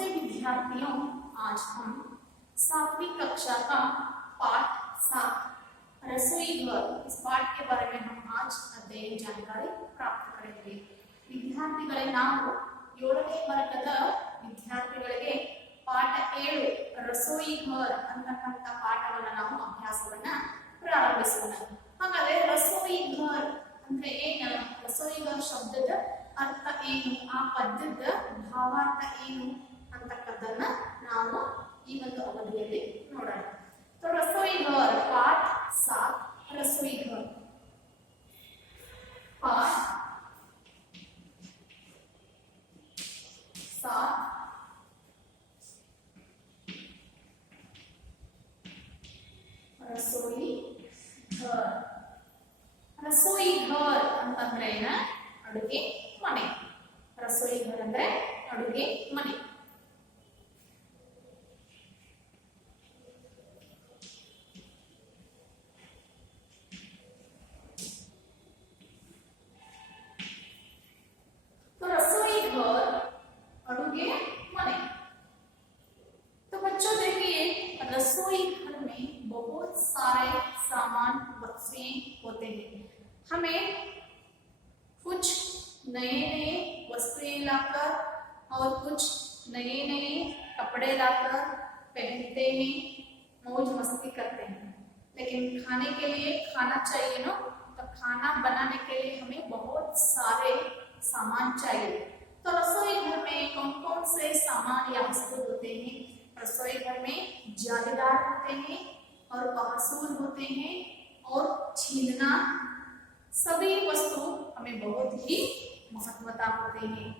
नमस्ते विद्यार्थियों, आज हम 7वीं कक्षा का पाठ 7 रसोई घर इस पाठ के बारे में हम आज अध्ययन जानकारी प्राप्त करेंगे। ವಿದ್ಯಾರ್ಥಿಗಳೇ, ನಾವು 7ನೇ ವರ್ಗದ ವಿದ್ಯಾರ್ಥಿಗಳಿಗೆ ಪಾಠ 7 ರಸೋಯಿ घर ಅಂತಕ್ಕಂಥ ಪಾಠವನ್ನು ನಾವು ಅಭ್ಯಾಸವನ್ನ ಪ್ರಾರಂಭಿಸೋಣ। ಹಾಗಾದ್ರೆ ರಸೋಯಿ घर ಅಂದ್ರೆ ಏನು? ರಸೋಯಿ घर ಶಬ್ದದ ಅರ್ಥ ಏನು, ಆ ಪದದ ಭಾವಾರ್ಥ ಏನು ಅಂತಕ್ಕದ್ದನ್ನ ನಾವು ಈ ಒಂದು ಅವಧಿಯಲ್ಲಿ ನೋಡೋಣ। तो रसोई घर पाठ 7 रसोई घर पाठ 7 रसोई घर। रसोई घर ಅಂತಂದ್ರೆ ಏನ? ಅಡುಗೆ ಮನೆ। रसोई घर ಅಂದ್ರೆ ಅಡುಗೆ ಮನೆ। तो रसोई घर अड़ुगे मने। तो बच्चों देखिए, रसोई घर में बहुत सारे सामान वस्तुएं होते हैं। हमें कुछ नए नए वस्तुएं लाकर और कुछ नए नए कपड़े लाकर पहनते हैं, मौज मस्ती करते हैं। लेकिन खाने के लिए खाना चाहिए ना, तो खाना बनाने के लिए हमें बहुत सारे सामान चाहिए। तो रसोई घर में कौन कौन से सामान या वस्तु होते हैं? रसोई घर में जालीदार होते हैं और बासूल होते हैं और छीलना, सभी वस्तु हमें बहुत ही महत्वता होते हैं।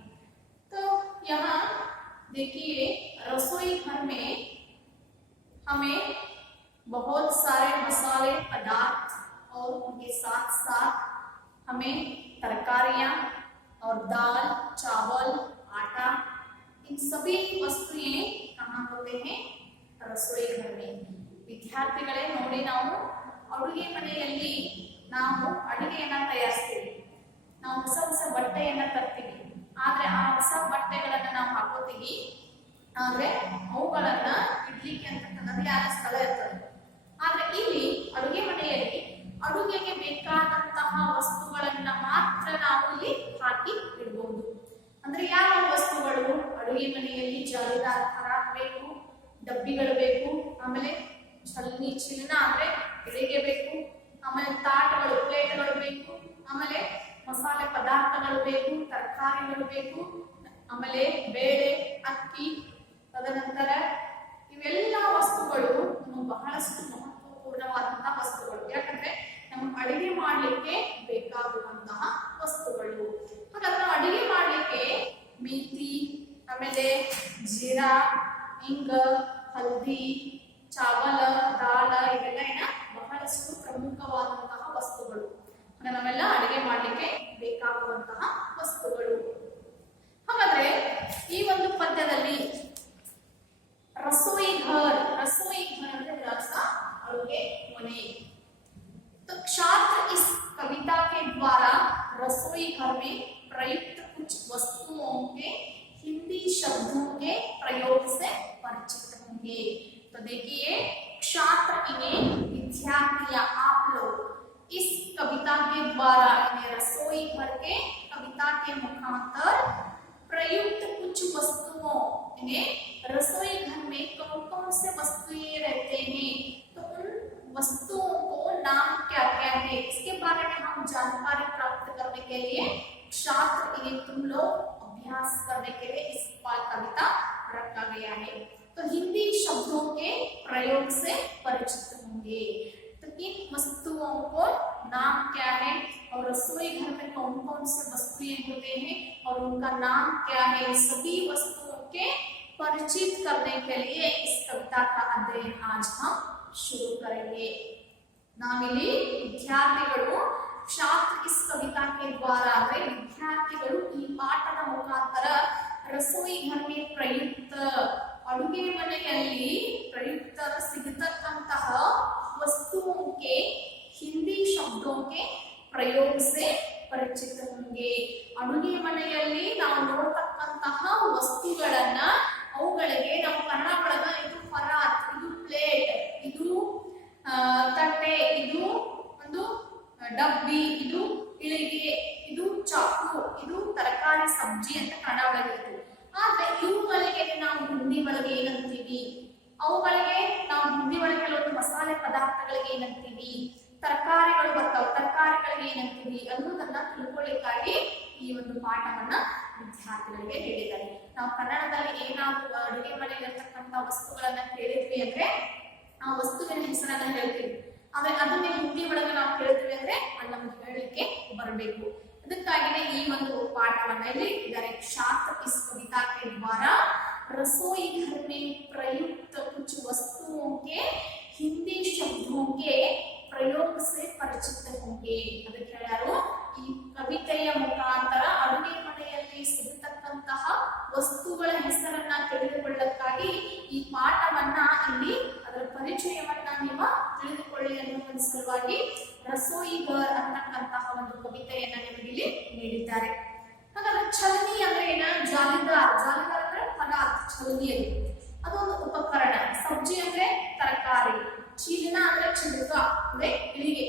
तो यहाँ देखिए, रसोई घर में हमें बहुत सारे मसाले पदार्थ और उनके साथ साथ हमें तरकारियाँ और दाल, चावल, आटा, इन सभी वस्तुएं कहाँ होते हैं? रसोई घर में। ವಿದ್ಯಾರ್ಥಿಗಳೇ ನೋಡಿ, ನಾವು ಅಡುಗೆ ಮನೆಯಲ್ಲಿ ನಾವು ಅಡುಗೆಯನ್ನ ತಯಾರಿಸ್ತೀವಿ, ನಾವು ಹೊಸ ಹೊಸ ಬಟ್ಟೆಯನ್ನ ತರ್ತೀವಿ, ಆದ್ರೆ ಆ ಹೊಸ ಬಟ್ಟೆಗಳನ್ನ ನಾವು ಹಾಕೋತೀವಿ, ಆದ್ರೆ ಅವುಗಳನ್ನ ಇಡ್ಲಿಕ್ಕೆ ಅಂತಕ್ಕಂಥದ್ದೇ ಆದ ಸ್ಥಳ ಇರ್ತದೆ। ಆದ್ರೆ ಇಲ್ಲಿ ಅಡುಗೆ ಮನೆಯಲ್ಲಿ ಅಡುಗೆಗೆ ಬೇಕಾದಂತಹ ವಸ್ತುಗಳನ್ನ ಮಾತ್ರ ನಾವು ಇಲ್ಲಿ ಹಾಕಿ ಇಡಬಹುದು। ಅಂದ್ರೆ ಯಾವ ವಸ್ತುಗಳು? ಅಡುಗೆ ಮನೆಯಲ್ಲಿ ಜಾಲಿದಾರ್ ಖರಾಬ್ ಬೇಕು, ಡಬ್ಬಿಗಳು ಬೇಕು, ಆಮೇಲೆ ಚಲ್ನಿ ಚಿನ್ನ ಅಂದ್ರೆ ಎಡೆಗೆ ಬೇಕು, ಆಮೇಲೆ ತಾಟಗಳು ಪ್ಲೇಟ್ಗಳು ಬೇಕು, ಆಮೇಲೆ ಮಸಾಲೆ ಪದಾರ್ಥಗಳು ಬೇಕು, ತರಕಾರಿಗಳು ಬೇಕು, ಆಮೇಲೆ ಬೇಳೆ, ಅಕ್ಕಿ, ತದನಂತರ ಇವೆಲ್ಲ ವಸ್ತುಗಳು ನಮಗೆ ಬಹಳಷ್ಟು ಮಹತ್ವಪೂರ್ಣವಾದಂತಹ ವಸ್ತುಗಳು। ಯಾಕಂದ್ರೆ ನಮಗೆ ಅಡಿಗೆ ಮಾಡ್ಲಿಕ್ಕೆ ಬೇಕಾಗುವಂತಹ ವಸ್ತುಗಳು। ಹಾಗಾದ್ರೆ ಅಡಿಗೆ ಮಾಡ್ಲಿಕ್ಕೆ ಮೆಥಿ, ಆಮೇಲೆ ಜೀರಾ, ಹಿಂಗ, ಹಲ್ದಿ, ಚಾವಲ, ದಾಳ, ಇವೆಲ್ಲ ಏನ ಬಹಳಷ್ಟು ಪ್ರಮುಖವಾದಂತಹ ವಸ್ತುಗಳು। ನಾವೆಲ್ಲ ಅಡಿಗೆ ಮಾಡ್ಲಿಕ್ಕೆ ಬೇಕಾಗುವಂತಹ ವಸ್ತುಗಳು। ಹಾಗಾದ್ರೆ ಈ ಒಂದು ಪದ್ಯದಲ್ಲಿ रसोई घर ಅಂದ್ರೆ ರಸ ಅಡುಗೆ ಮನೆ। तो छात्र इस कविता के द्वारा रसोई घर में प्रयुक्त कुछ वस्तुओं के हिंदी शब्दों के प्रयोग से परिचित होंगे। तो देखिए, छात्र इन्हें विद्यार्थियां आप लोग इस कविता के द्वारा इन्हें रसोई घर के कविता के मुखांतर प्रयुक्त कुछ वस्तुओं, इन्हें रसोई घर में कौन कौन से वस्तुएं रहते हैं, तो उन वस्तुओं को नाम क्या क्या है, इसके बारे में हम जानकारी प्राप्त करने के लिए छात्र इन्हें तुम लोग अभ्यास करने के लिए इस कविता रखा गया है। तो हिंदी शब्दों के प्रयोग से परिचित होंगे। तो इन वस्तुओं को नाम क्या है और रसोई घर में कौन कौन से वस्तुएं होते हैं और उनका नाम क्या है, सभी वस्तुओं के परिचित करने के लिए इस कविता का अध्ययन आज हम शुरू करेंगे। नामिली विद्यार्थिಗಳು छात्र इस कविता के द्वारा ಅಂದ್ರೆ ವಿದ್ಯಾರ್ಥಿಗಳು ಈ ಪಾಠದ ಮುಖಾಂತರ रसोई घर में प्रयुक्त ಅಡುಗೆ ಮನೆಯಲ್ಲಿ ಪ್ರಯುಕ್ತ ಸಿಗತಕ್ಕಂತಹ वस्तुओं के हिंदी शब्दों के प्रयोग से परिचित होंगे। ಅಡುಗೆ ಮನೆಯಲ್ಲಿ ನಾವು ನೋಡತಕ್ಕಂತಹ ವಸ್ತುಗಳನ್ನ ಅವುಗಳಿಗೆ ನಾವು ಕನ್ನಡ ಒಳಗ ಇದು ಪರಾತ್, ಇದು ಪ್ಲೇಟ್, ಇದು ತಟ್ಟೆ, ಇದು ಒಂದು ಡಬ್ಬಿ, ಇದು ಇಳಿಗೆ, ಇದು ಚಾಕು, ಇದು ತರಕಾರಿ ಸಬ್ಜಿ ಅಂತ ಕನ್ನಡ ಒಳಗೆ ಇರ್ತದೆ. ಆದ್ರೆ ಇವುಗಳಿಗೆ ನಾವು ಹಿಂದಿ ಒಳಗೆ ಏನಂತೀವಿ, ಅವುಗಳಿಗೆ ನಾವು ಹಿಂದಿ ಒಳಗೆ ಕೆಲವೊಂದು ಮಸಾಲೆ ಪದಾರ್ಥಗಳಿಗೆ ಏನಂತೀವಿ, ತರಕಾರಿಗಳು ಬರ್ತಾವ, ತರಕಾರಿಗಳಿಗೆ ಏನಂತೀವಿ ಅನ್ನೋದನ್ನ ತಿಳ್ಕೊಳ್ಳಿಕ್ಕಾಗಿ ಈ ಒಂದು ಪಾಠವನ್ನ ವಿದ್ಯಾರ್ಥಿಗಳಿಗೆ ಹೇಳಿದ್ದಾರೆ. ನಾವು ಕನ್ನಡದಲ್ಲಿ ಏನಾದ್ರು ಅಡುಗೆ ಮನೆಯಲ್ಲಿರ್ತಕ್ಕಂಥ ವಸ್ತುಗಳನ್ನ ಕೇಳಿದ್ವಿ ಅಂದ್ರೆ ಆ ವಸ್ತುವಿನ ಹೆಸರನ್ನ ಹೇಳ್ತೀವಿ. ಆಮೇಲೆ ಅದನ್ನೇ ಹಿಂದಿ ಒಳಗೆ ನಾವು ಕೇಳಿದ್ವಿ ಅಂದ್ರೆ ಅದು ನಮ್ಗೆ ಹೇಳಲಿಕ್ಕೆ ಬರಬೇಕು. ಅದಕ್ಕಾಗಿನೇ ಈ ಒಂದು ಪಾಠವನ್ನ ಇಲ್ಲಿ ಇದ್ದಾರೆ. शास्त्र इस कविता के द्वारा रसोई घर में प्रयुक्त कुछ वस्तुओं के हिंदी शब्दों के प्रयोग से परिचित होंगे. ಅದಕ್ಕೆ ಹೇಳ್ಯಾರು ಈ ಕವಿತೆಯ ಮುಖಾಂತರ ಅಡುಗೆ ಮನೆಯಲ್ಲಿ ಸಿಗತಕ್ಕಂತಹ ವಸ್ತುಗಳ ಹೆಸರನ್ನ ತಿಳಿದುಕೊಳ್ಳಕ್ಕಾಗಿ ಈ ಪಾಠವನ್ನ ಇಲ್ಲಿ ಅದರ ಪರಿಚಯವನ್ನ ನೀವು ತಿಳಿದುಕೊಳ್ಳಿ ಅನ್ನುವ ಸಲುವಾಗಿ ರಸೋಯಿ ಘರ್ ಅನ್ನತಕ್ಕಂತಹ ಒಂದು ಕವಿತೆಯನ್ನ ನಿಮಗೆ ಇಲ್ಲಿ ನೀಡಿದ್ದಾರೆ. ಹಾಗಾದ್ರೆ ಛಲನಿ ಅಂದ್ರೆ ಏನ, ಜಾಲಿದಾರ್, ಜಾಲಿದಾರ್ ಅಂದ್ರೆ ಪದಾರ್ಥ, ಛಲನಿಯಲ್ಲಿ ಅದೊಂದು ಉಪಕರಣ. ಸಬ್ಜಿ ಅಂದ್ರೆ ತರಕಾರಿ, ಚೀಲನ ಅಂದ್ರೆ ಚಿಲಕ ಅಂದ್ರೆ ಇಳಿಗೆ.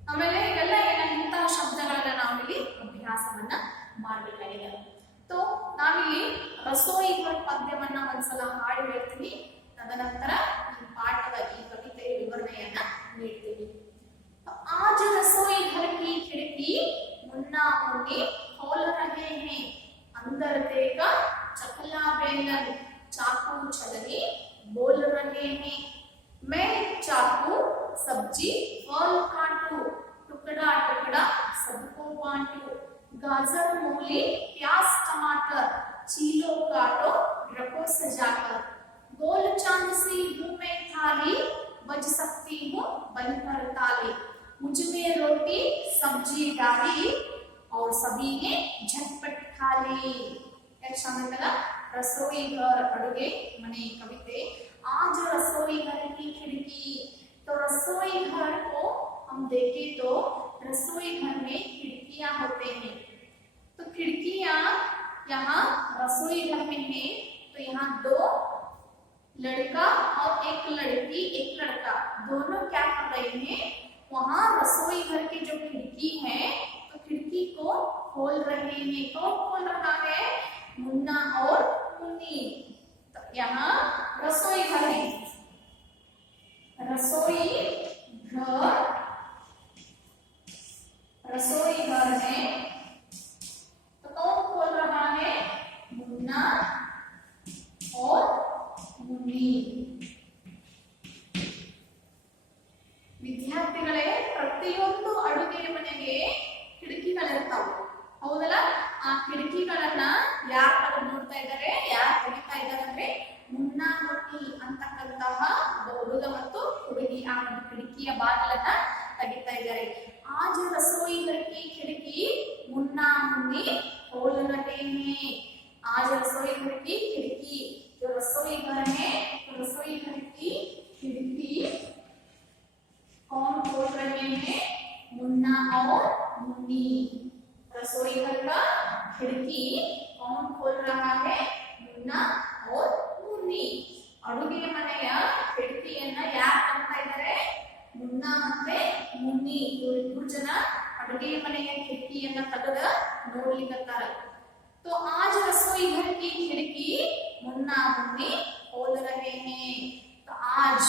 ಆಮೇಲೆ ಇವೆಲ್ಲ ಏನ ಇಂತಹ ಶಬ್ದಗಳನ್ನ ನಾವಿಲ್ಲಿ ಅಭ್ಯಾಸವನ್ನ ಮಾಡಬೇಕಾಗಿದೆ. तो ನಾವಿಲ್ಲಿ ರಸೋಯಿ ಘರ್ ಪದ್ಯವನ್ನ ಒಂದ್ಸಲ ಹಾಡಿ ಹೇಳ್ತೀನಿ, ತದನಂತರ ಈ ಪಾಠದ ಈ ಕವಿತೆಯ ವಿವರಣೆಯನ್ನ ನೀಡ್ತೀನಿ. आज रसोई घर की खिड़की मुन्ना मुन्नी खोल रहे हैं, अंदर देखा चकला बेलन चाकू छलनी बोल रहे हैं, मैं चाकू सब्जी फल काटू, टुकड़ा टुकड़ा सबको बांटू, गाजर मूली प्याज टमाटर चीलो काटो रखो सजाकर, गोल चांद सी हूँ मैं थाली बज सकती हूँ बनकर ताली, मुझ में रोटी सब्जी डाली और सभी ने झटपट खा ली. रसोई घर अಡುಗೆ मने कविते. आज रसोई घर की खिड़की, तो रसोई घर को हम देखें तो रसोई घर में खिड़कियां होते हैं. तो खिड़कियां यहाँ रसोई घर में है. तो यहाँ दो लड़का और एक लड़की, एक लड़का, दोनों क्या कर रहे हैं, वहां रसोई घर की जो खिड़की है तो खिड़की को खोल रहे हैं. कौन खोल रहा है, मुन्ना और मुन्नी. तो यहाँ रसोई घर है, रसोई घर, रसोई घर में तो कौन खोल रहा है, मुन्ना और मुन्नी. ವಿದ್ಯಾರ್ಥಿಗಳೇ, ಪ್ರತಿಯೊಂದು ಅಡುಗೆ ಮನೆಗೆ ಕಿಟಕಿಗಳಿರ್ತಾವೆ, ಹೌದಲ್ಲ? ಆ ಕಿಟಕಿಗಳನ್ನ ಯಾರು ತೆಗೆದು ನೋಡ್ತಾ ಇದ್ದಾರೆ, ಯಾರು ತೆಗಿತಾ ಇದ್ದಾರೆ ಅಂದ್ರೆ ಮುನ್ನಾ ಮುನ್ನಿ ಅಂತಕ್ಕಂತಹ ಹುಡುಗ ಮತ್ತು ಹುಡುಗಿ ಆ ಒಂದು ಕಿಟಕಿಯ ಬಾಗಿಲನ್ನ ತೆಗಿತಾ ಇದ್ದಾರೆ. आज रसोई घर की खिड़की मुन्ना मुन्नी खोल रहे हैं. आज रसोई घर की खिड़की, जो रसोई घर है तो रसोई घर की खिड़की कौन खोल रहे हैं, मुन्ना और मुन्नी. रसोई घर का खिड़की कौन खोल रहा है, मुन्ना और मुन्नी. ಅಡುಗೆ ಮನೆಯ ಕಿಟಕಿಯನ್ನ ಯಾರು ತೆಗಿತಾ ಇದ್ದಾರೆ, ಮುನ್ನಾ ಮತ್ತೆ ಮುನ್ನಿ. ಇವರು ಜನ ಅಡುಗೆ ಮನೆಯ ಕಿಟಕಿಯನ್ನ ತೆಗೆದ ನೋಡ್ಲಿಕ್ಕತ್ತಾರೆ. तो आज रसोई घर की खिड़की मुन्ना मुन्नी खोल रहे हैं. तो आज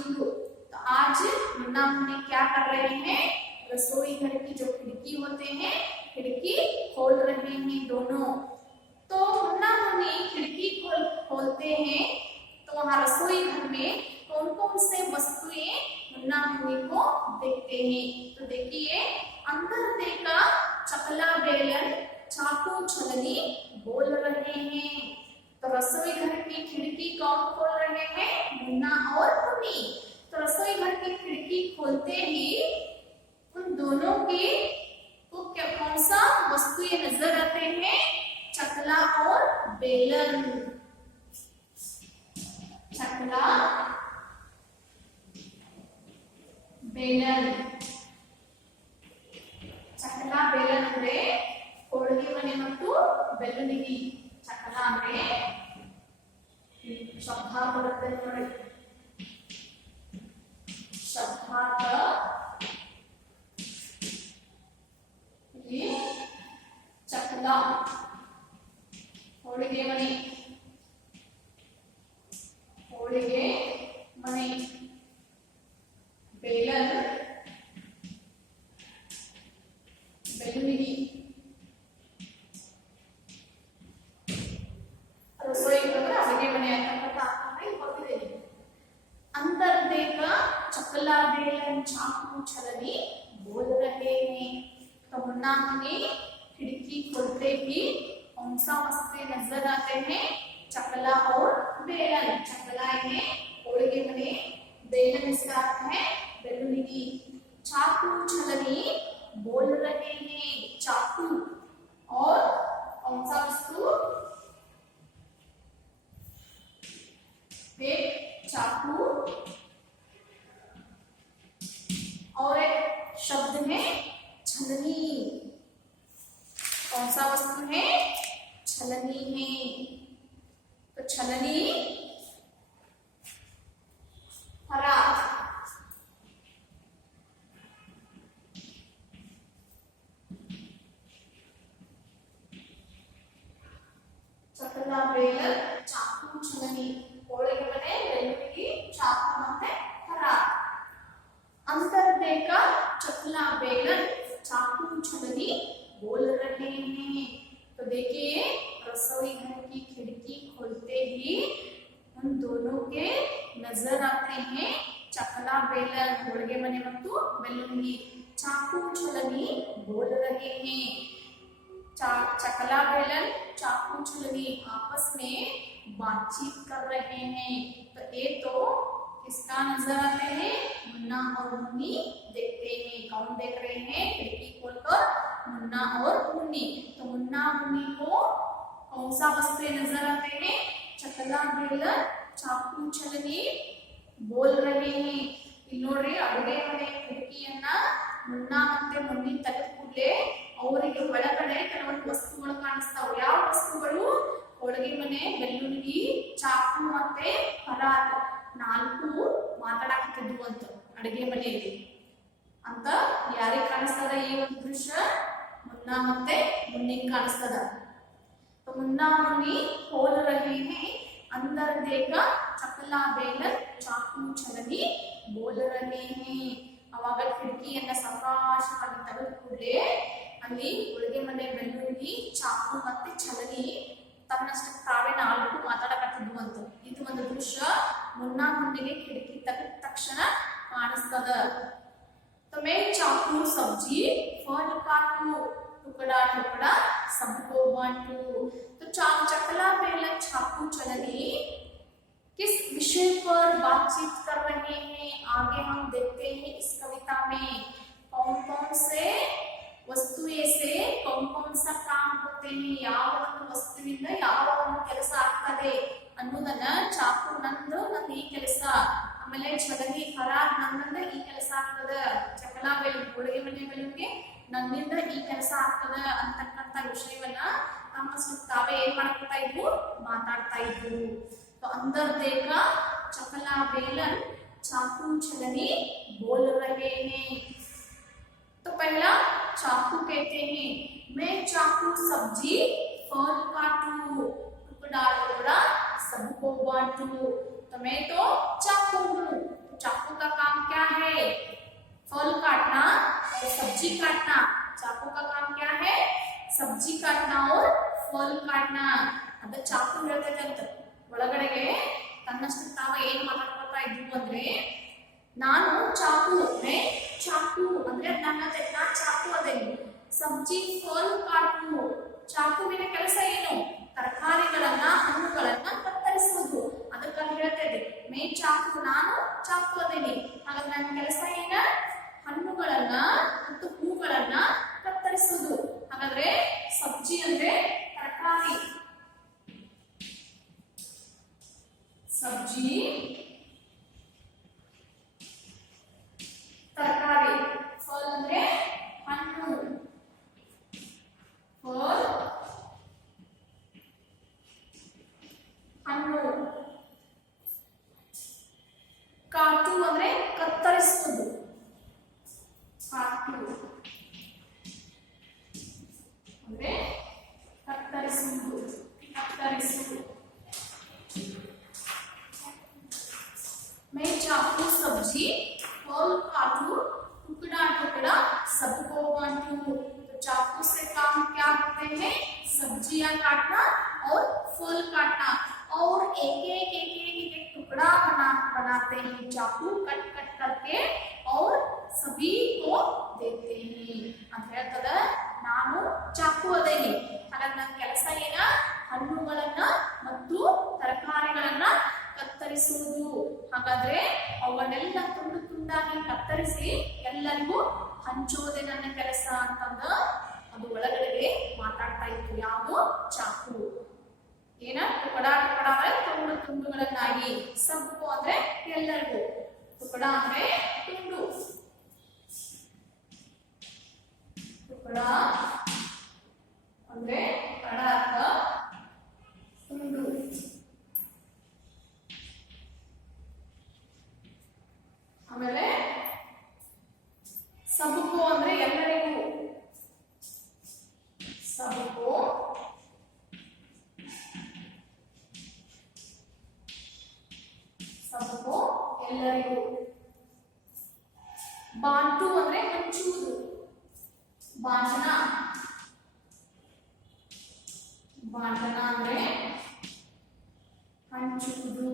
इंदु, तो आज मुन्ना मुन्नी क्या कर रहे हैं, रसोई घर की जो खिड़की होते हैं खिड़की खोल रहे हैं दोनों. तो मुन्ना मुन्नी खिड़की खोलते हैं तो वहां रसोई घर में कौन कौन से वस्तुएं मुन्ना मुन्नी को देखते हैं. तो देखिए, अंदर देखा चकला बेलन चाकू छलनी बोल रहे हैं. तो रसोई घर की खिड़की कौन खोल रहे हैं, मुन्ना और मुन्नी. तो रसोई घर की खिड़की खोलते ही उन दोनों के को क्या कौन सा वस्तु ये नजर आते हैं, चकला और बेलन. चकला बेलन, चकला बेलन ಅಂದ್ರೆ ಹೋಳಿಗೆ ಮನೆ ಮತ್ತು ಬೆಲ್ಲನಿಗೆ. ಚಕಲ ಅಂದ್ರೆ ಶಬ್ದ ಬರುತ್ತೆ ನೋಡಿ, ಶಬ್ದಾರ್ಥ ಇಲ್ಲಿ ಚಕ್ಲ, ಹೋಳಿಗೆ ಮನೆ, ಹೋಳಿಗೆ ಮನೆ, ಬೇಲನ್, ಬೆಳ್ಳುಳ್ಳಿ, रसोई अड़गे मने अंतर देखा चकला बेलन चाकू छलनी बोल रहे हैं। तो मुन्ना ने खिड़की खोलते ही कौन सा वस्तु नजर आते हैं? चकला और बेलन। चकला है होळिगे मने, बेलन इसका अर्थ है बेलुनी। चाकू छलनी बोल रहे हैं, चाकू और कौन सा वस्तु? एक चाकू और एक शब्द है छलनी। कौन सा वस्तु है? छलनी है। तो छलनी हरा, चकला बेलन चाकू छलनी, होळिगे मने, बेलुनी, चाकू ಮತ್ತೆ ಹರ। अंतर देखा चकला बेलन चाकू छलनी बोल रहे हैं। तो देखिए रसोई घर की खिड़की खोलते ही उन दोनों के नजर आते हैं चकला बेलन, होळिगे मने ಮತ್ತು बेलुनी। चाकू छलनी बोल रहे हैं। चकला बेलन चाकू छलनी आपस में बातचीत कर रहे हैं। तो ये तो किसका नजर आते हैं? मुन्ना और मुन्नी देखते हैं। कौन देख रहे हैं? खिड़की खोलकर मुन्ना और मुन्नी। तो मुन्ना मुन्नी को कौन सा वस्तु नजर आते हैं? चकला बेलन चाकू छलनी बोल रहे हैं। ಇಲ್ಲಿ ನೋಡ್ರಿ ಅಡುಗೆ ಮನೆ ಕಿಟಕಿಯನ್ನ ಮುನ್ನಾ ಮತ್ತೆ ಮುನ್ನಿ ತೆಗೆದ ಕೂಡಲೇ ಅವರಿಗೆ ಒಳಗಡೆ ಕೆಲವೊಂದು ವಸ್ತುಗಳು ಕಾಣಿಸ್ತಾವೆ। ಯಾವ ವಸ್ತುಗಳು? ಹೋಳಿಗೆ ಮನೆ, ಬೆಳ್ಳುಳ್ಳಿ, ಚಾಕು ಮತ್ತೆ ಪರಾತ್, ನಾಲ್ಕು ಮಾತಾಡಕತ್ತಿದ್ವು ಅಂತ ಅಡುಗೆ ಮನೆಯಲ್ಲಿ ಅಂತ ಯಾರಿಗೆ ಕಾಣಿಸ್ತದ ಈ ಒಂದು ದೃಶ್ಯ? ಮುನ್ನಾ ಮತ್ತೆ ಮುನ್ನಿಗೆ ಕಾಣಿಸ್ತದ। तो मुन्ना मुन्नी बोल रहे हैं, अंदर देखा चकला बेलन चाकू छलनी बोल रहे हैं। ಅವಾಗ ಕಿಟಕಿಯನ್ನ ಸಾವಕಾಶವಾಗಿ ತೆಗೆದ ಕೂಡಲೇ ಅಲ್ಲಿ ಹೋಳಿಗೆ ಮನೆ, ಬೆಳ್ಳುಳ್ಳಿ, ಚಾಕು ಮತ್ತೆ ಛಲನಿ ತನ್ನಷ್ಟಕ್ಕೆ ತಾವೇ ನಾಲ್ಕು ಮಾತಾಡಕತ್ತಿದ್ವು ಅಂತ। ಇದು ಒಂದು ದೃಶ್ಯ ಮುನ್ನಾ ಮುನ್ನಿಗೆ ಕಿಟಕಿ ತೆಗೆದ ತಕ್ಷಣ ಕಾಣಿಸ್ತದ। तो मैं चाकू सब्जी फल काटू, टुकड़ा टुकड़ा सबको बांटू। तो चकला बेलन चाकू छलनी किस विषय पर बातचीत कर रहे हैं? आगे हम देखते हैं इस कविता में कौन कौन से वस्तुएं से कौन कौन सा काम होते हैं, ಯಾವ ಒಂದು ವಸ್ತುವಿಂದ ಯಾವ ಒಂದು ಕೆಲಸ ಆಗ್ತದೆ ಅನ್ನೋದನ್ನ, ಚಾಕು ನಂದು ಈ ಕೆಲಸ, ಆಮೇಲೆ ಛಲನಿ ಹರಾದ್ ನನ್ನಿಂದ ಈ ಕೆಲಸ ಆಗ್ತದ, ಚಕಲಾ ಬೆಲೂನ್ ಹೋಳಿಗೆ ಮನೆ ಬೆಲೂನ್ಗೆ ನನ್ನಿಂದ ಈ ಕೆಲಸ ಆಗ್ತದ ಅಂತಕ್ಕಂಥ ವಿಷಯವನ್ನ ತಮ್ಮಷ್ಟು ತಾವೇ ಏನ್ ಮಾಡ್ತಾ ಇದ್ವು? ಮಾತಾಡ್ತಾ ಇದ್ವು। तो अंदर देखा चकला बेलन चाकू छलनी बोल रहे हैं। तो पहला चाकू कहते हैं, मैं चाकू सब्जी फल काटू, टुकड़ा टुकड़ा सबको बांटू। तो मैं तो चाकू हूँ। तो चाकू का काम क्या है? फल काटना और सब्जी काटना। चाकू का काम क्या है? सब्जी काटना और फल काटना। अद चाकू ಹೇಳ್ತೈತೆ ಅಂತ ಒಳಗಡೆಗೆ ತನ್ನಷ್ಟು ತಾವ ಏನ್ ಮಾತಾಡ್ಕೊತಾ ಇದ್ವು ಅಂದ್ರೆ, ನಾನು ಚಾಕು, ಮೇ ಚಾಕು ಅಂದ್ರೆ ನಾ ಚಾಕು ಅದೇನು, ಸಬ್ಜಿ ಫಲ್ ಕಾಟು, ಚಾಕುವಿನ ಕೆಲಸ ಏನು? ತರಕಾರಿಗಳನ್ನ, ಹಣ್ಣುಗಳನ್ನ ಕತ್ತರಿಸುವುದು। ಅದಕ್ಕಾಗಿ ಹೇಳ್ತಾ ಇದೆ ಮೇ ಚಾಕು, ನಾನು ಚಾಕು ಅದೇನಿ। ಹಾಗಾದ್ರೆ ನನ್ನ ಕೆಲಸ ಏನ? ಹಣ್ಣುಗಳನ್ನ ಮತ್ತು ಹೂಗಳನ್ನ ಕತ್ತರಿಸುವುದು। ಹಾಗಾದ್ರೆ ಸಬ್ಜಿ ಅಂದ್ರೆ ತರಕಾರಿ, सब्जी तरकारी, फल ಅಂದ್ರೆ ಹಣ್ಣು, फल हಣ್ಣು, है सब्जियां काटना और फल काटना और एक टुकड़ा बनाते हैं चाकू कट कट करके और सभी को देते हैं ಅಂತ ಹೇಳ್ತದ ನಾನು ಚಾಕು ಅದೇನಿ ಹಾಗಾದ್ರೆ ನನ್ನ ಕೆಲಸ ಏನ ಹಣ್ಣುಗಳನ್ನ ಮತ್ತು ತರಕಾರಿಗಳನ್ನ ಕತ್ತರಿಸುವುದು ಹಾಗಾದ್ರೆ ಅವನ್ನೆಲ್ಲ ತುಂಡು ತುಂಡಾಗಿ ಕತ್ತರಿಸಿ ಎಲ್ಲರಿಗೂ ಹಂಚೋದೆ ನನ್ನ ಕೆಲಸ ಅಂತಂದ ಅದು ಒಳಗಡೆ ಮಾತಾಡ್ತಾ ಇತ್ತು ಯಾವುದು ಚಾಕು ಏನ ಟುಕಡ ಟುಕಡ ಅಂದ್ರೆ ತುಂಡು ತುಂಡುಗಳನ್ನಾಗಿ ಸಬ್ಬು ಅಂದ್ರೆ ಎಲ್ಲರಿಗೂ ಟುಕಡ ಅಂದ್ರೆ ತುಂಡು ಟುಕಡ ಅಂದ್ರೆ ಕಡಾಕ ತುಂಡು ಆಮೇಲೆ ಸಬ್ಬು ಅಂದ್ರೆ ಎಲ್ಲರಿಗೂ ಸಬ್ಬು ಸಬ್ಬು ಎಲ್ಲರಿಗೂ ಬಾಂಟು ಅಂದ್ರೆ ಹಂಚುವುದು ಬಾಂಟನ ಬಾಂಟನ ಅಂದ್ರೆ ಹಂಚುವುದು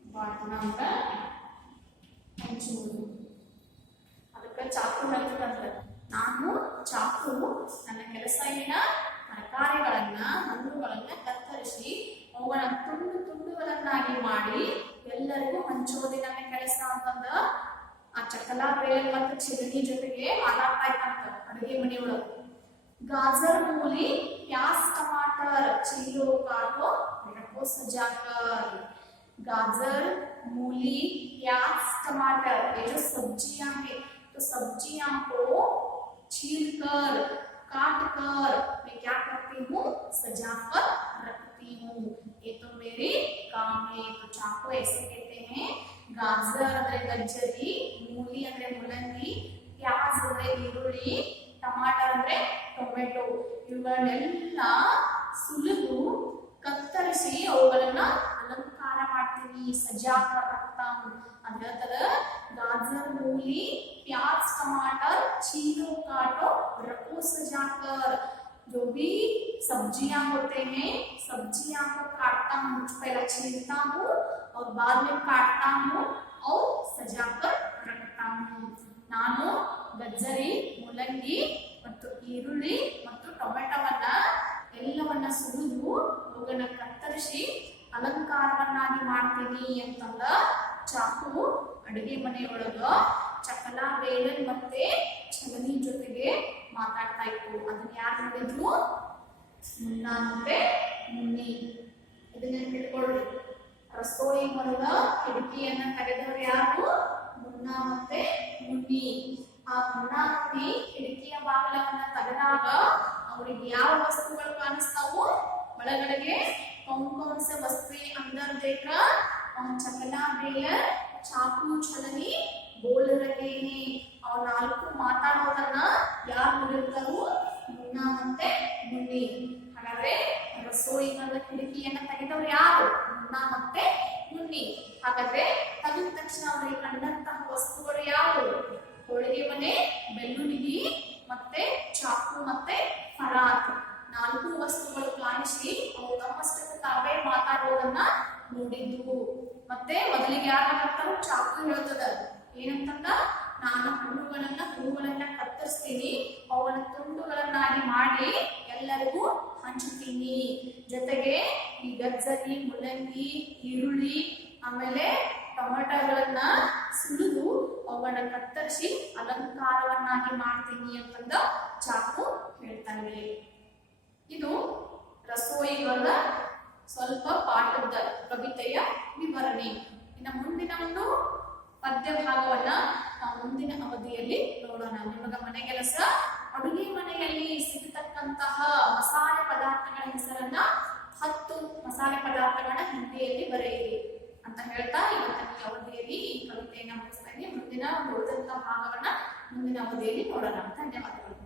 ಬಾಂಟನ ಅಂದ್ರೆ ಹಂಚುವುದು ಅದಕ್ಕೆ ಚಾಕು ಹೇಳ್ತದಂತ ನಾನು ಚಾಕು ನನ್ನ ಕೆಲಸ ಏನ ತರಕಾರಿಗಳನ್ನ ಹಣ್ಣುಗಳನ್ನ ಕತ್ತರಿಸಿ ಅವುಗಳನ್ನ ತುಂಡು ತುಂಡುಗಳನ್ನಾಗಿ ಮಾಡಿ ಎಲ್ಲರಿಗೂ ಹಂಚೋದೇ ನನ್ನ ಕೆಲಸ ಅಂತಂದ ಆ ಚಕಲ ಬೇಳೆ ಮತ್ತು ಚಿಗಣಿ ಜೊತೆಗೆ ಮಾತಾಡ್ತಾ ಇತ್ತಂತ ಅಡುಗೆ ಮನೆಯೊಳಗೆ गाजर मूली प्याज टमाटर चीलो काटो रखो सजाकर गाजर मूली प्याज टमाटर ये जो सब्जियां हैं तो सब्जियां को छील कर काट कर मैं क्या करती हूँ सजा कर रखती हूँ ये तो मेरे काम है तो चाकू ऐसे कहते हैं गाजर ಅಂದ್ರೆ ಗಜ್ಜರಿ ಮೂಲಿ ಅಂದ್ರೆ ಮುಲ್ಲಂಗಿ ಪ್ಯಾज ಅಂದ್ರೆ ಈರುಳ್ಳಿ ಟಮಾಟರ್ ಅಂದ್ರೆ ಟೊಮೆಟೊ ಇವುಗಳನ್ನೆಲ್ಲ ಸುಲಿದು ಕತ್ತರಿಸಿ ಅವುಗಳನ್ನ ಅಲಂಕಾರ ಮಾಡ್ತೀನಿ ಸಜಾಕರ್ रखता हूँ ಅಂತ ಹೇಳ್ತದ गाजर मूली प्याज टमाटर चीलो काटो रखो सजाकर जो भी सब्जियां होते हैं सब्जियां को काटता हूँ पहले छीलता हूँ और बाद में काटता हूँ और सजाकर रखता हूँ ನಾನು ಗಜ್ಜರಿ ಮುಲ್ಲಂಗಿ ಮತ್ತು ಈರುಳ್ಳಿ ಮತ್ತು ಟೊಮೆಟೊವನ್ನ ಎಲ್ಲವನ್ನ ಸುಲಿದು ಅವುಗಳನ್ನ ಕತ್ತರಿಸಿ ಅಲಂಕಾರವನ್ನಾಗಿ ಮಾಡ್ತೀನಿ ಅಂತಂದ ಚಾಕು ಅಡುಗೆ ಮನೆಯೊಳಗ ಚಕಲ ಬೇಲನ್ ಮತ್ತೆ ಚಗನಿ ಜೊತೆಗೆ ಮಾತಾಡ್ತಾ ಇತ್ತು ಅದನ್ನ ಯಾರು ನೋಡಿದ್ರು ಮುನ್ನ ಮತ್ತೆ ಮುನ್ನಿ ಇದನ್ನ ತಿಳ್ಕೊಳ್ಳಿ ರಸೋಯಿ ಮರದ ಕಿಟಕಿಯನ್ನ ತೆಗೆದವರು ಯಾರು ಮುನ್ನ ಮತ್ತೆ ಮುನ್ನಿ ಆ ಮುನ್ನ ಮುನ್ನಿ ಕಿಟಕಿಯ ಬಾಗಿಲವನ್ನ ತೆಗೆದಾಗ ಅವರಿಗೆ ಯಾವ ವಸ್ತುಗಳು ಕಾಣಿಸ್ತಾವು ಒಳಗಡೆಗೆ कौन कौन से वस्तुएं अंदर देखकर और चकला बेलन चाकू छलनी बोल रहे हैं और नाल्ಕು ಮಾತಾಡೋದನ್ನ ಯಾರು ನೋಡಿರ್ತಾರೋ ಮುನ್ನ ಮತ್ತೆ ಮುನ್ನಿ ಹಾಗಾದ್ರೆ ರಸೋಯಿ ಮರದ ಕಿಟಕಿಯನ್ನ ತೆಗೆದವರು ಯಾರು ಮುನ್ನ ಮತ್ತೆ ಮುನ್ನಿ ಹಾಗಾದ್ರೆ ತೆಗೆದ ತಕ್ಷಣ ಅವರಿಗೆ ಕಂಡಂತಹ ವಸ್ತುಗಳು ಯಾವುವು ಹೋಳಿಗೆ ಮನೆ ಬೆಳ್ಳುಳ್ಳಿ ಮತ್ತೆ ಚಾಕು ಮತ್ತೆ ಪರಾತ್ ನಾಲ್ಕು ವಸ್ತುಗಳು ಕಾಣಿಸಿ ಅವು ತಮ್ಮಷ್ಟಕ್ಕೆ ತಾವೇ ಮಾತಾಡೋದನ್ನ ನೋಡಿದ್ವು ಮತ್ತೆ ಮೊದಲಿಗೆ ಯಾರಾಗ್ತಾರೋ ಚಾಕು ಹೇಳ್ತದ ಏನಂತಂದ ನಾನು ಹಣ್ಣುಗಳನ್ನ ಹೂಗಳನ್ನ ಕತ್ತರಿಸ್ತೀನಿ ಅವನ ತುಂಡುಗಳನ್ನಾಗಿ ಮಾಡಿ ಎಲ್ಲರಿಗೂ ಹಂಚುತ್ತೀನಿ ಜೊತೆಗೆ ಈ ಗಜ್ಜರಿ ಮುಲ್ಲಂಗಿ ಈರುಳ್ಳಿ ಆಮೇಲೆ ಟೊಮೆಟೊಗಳನ್ನ ಸುಲಿದು ಅವುಗಳನ್ನ ಕತ್ತರಿಸಿ ಅಲಂಕಾರವನ್ನಾಗಿ ಮಾಡ್ತೀನಿ ಅಂತಂದ ಚಾಕು ಹೇಳ್ತಾನೆ ಇದು ರಸೋಯಿಗಳ ಸ್ವಲ್ಪ ಪಾಠದ ಕವಿತೆಯ ವಿವರಣೆ ಇನ್ನು ಮುಂದಿನ ಒಂದು ಪದ್ಯ ಭಾಗವನ್ನ ನಾವು ಮುಂದಿನ ಅವಧಿಯಲ್ಲಿ ನೋಡೋಣ ನಿಮಗೆ ಮನೆ ಕೆಲಸ ಅಡುಗೆ ಮನೆಯಲ್ಲಿ ಸಿಗತಕ್ಕಂತಹ ಮಸಾಲೆ ಪದಾರ್ಥಗಳ ಹೆಸರನ್ನ 10 ಮಸಾಲೆ ಪದಾರ್ಥಗಳನ್ನ ಹಿಂದಿಯಲ್ಲಿ ಬರೆಯಿರಿ ಅಂತ ಹೇಳ್ತಾ ಇವತ್ತಿನ ಅವಧಿಯಲ್ಲಿ ಈ ಕವಿತೆಯನ್ನ ಮುಗಿಸ್ತಾ ಇದ್ದೀನಿ ಮುಂದಿನ ಉಳಿದಂತಹ ಭಾಗವನ್ನ ಮುಂದಿನ ಅವಧಿಯಲ್ಲಿ ನೋಡೋಣ ಧನ್ಯವಾದಗಳು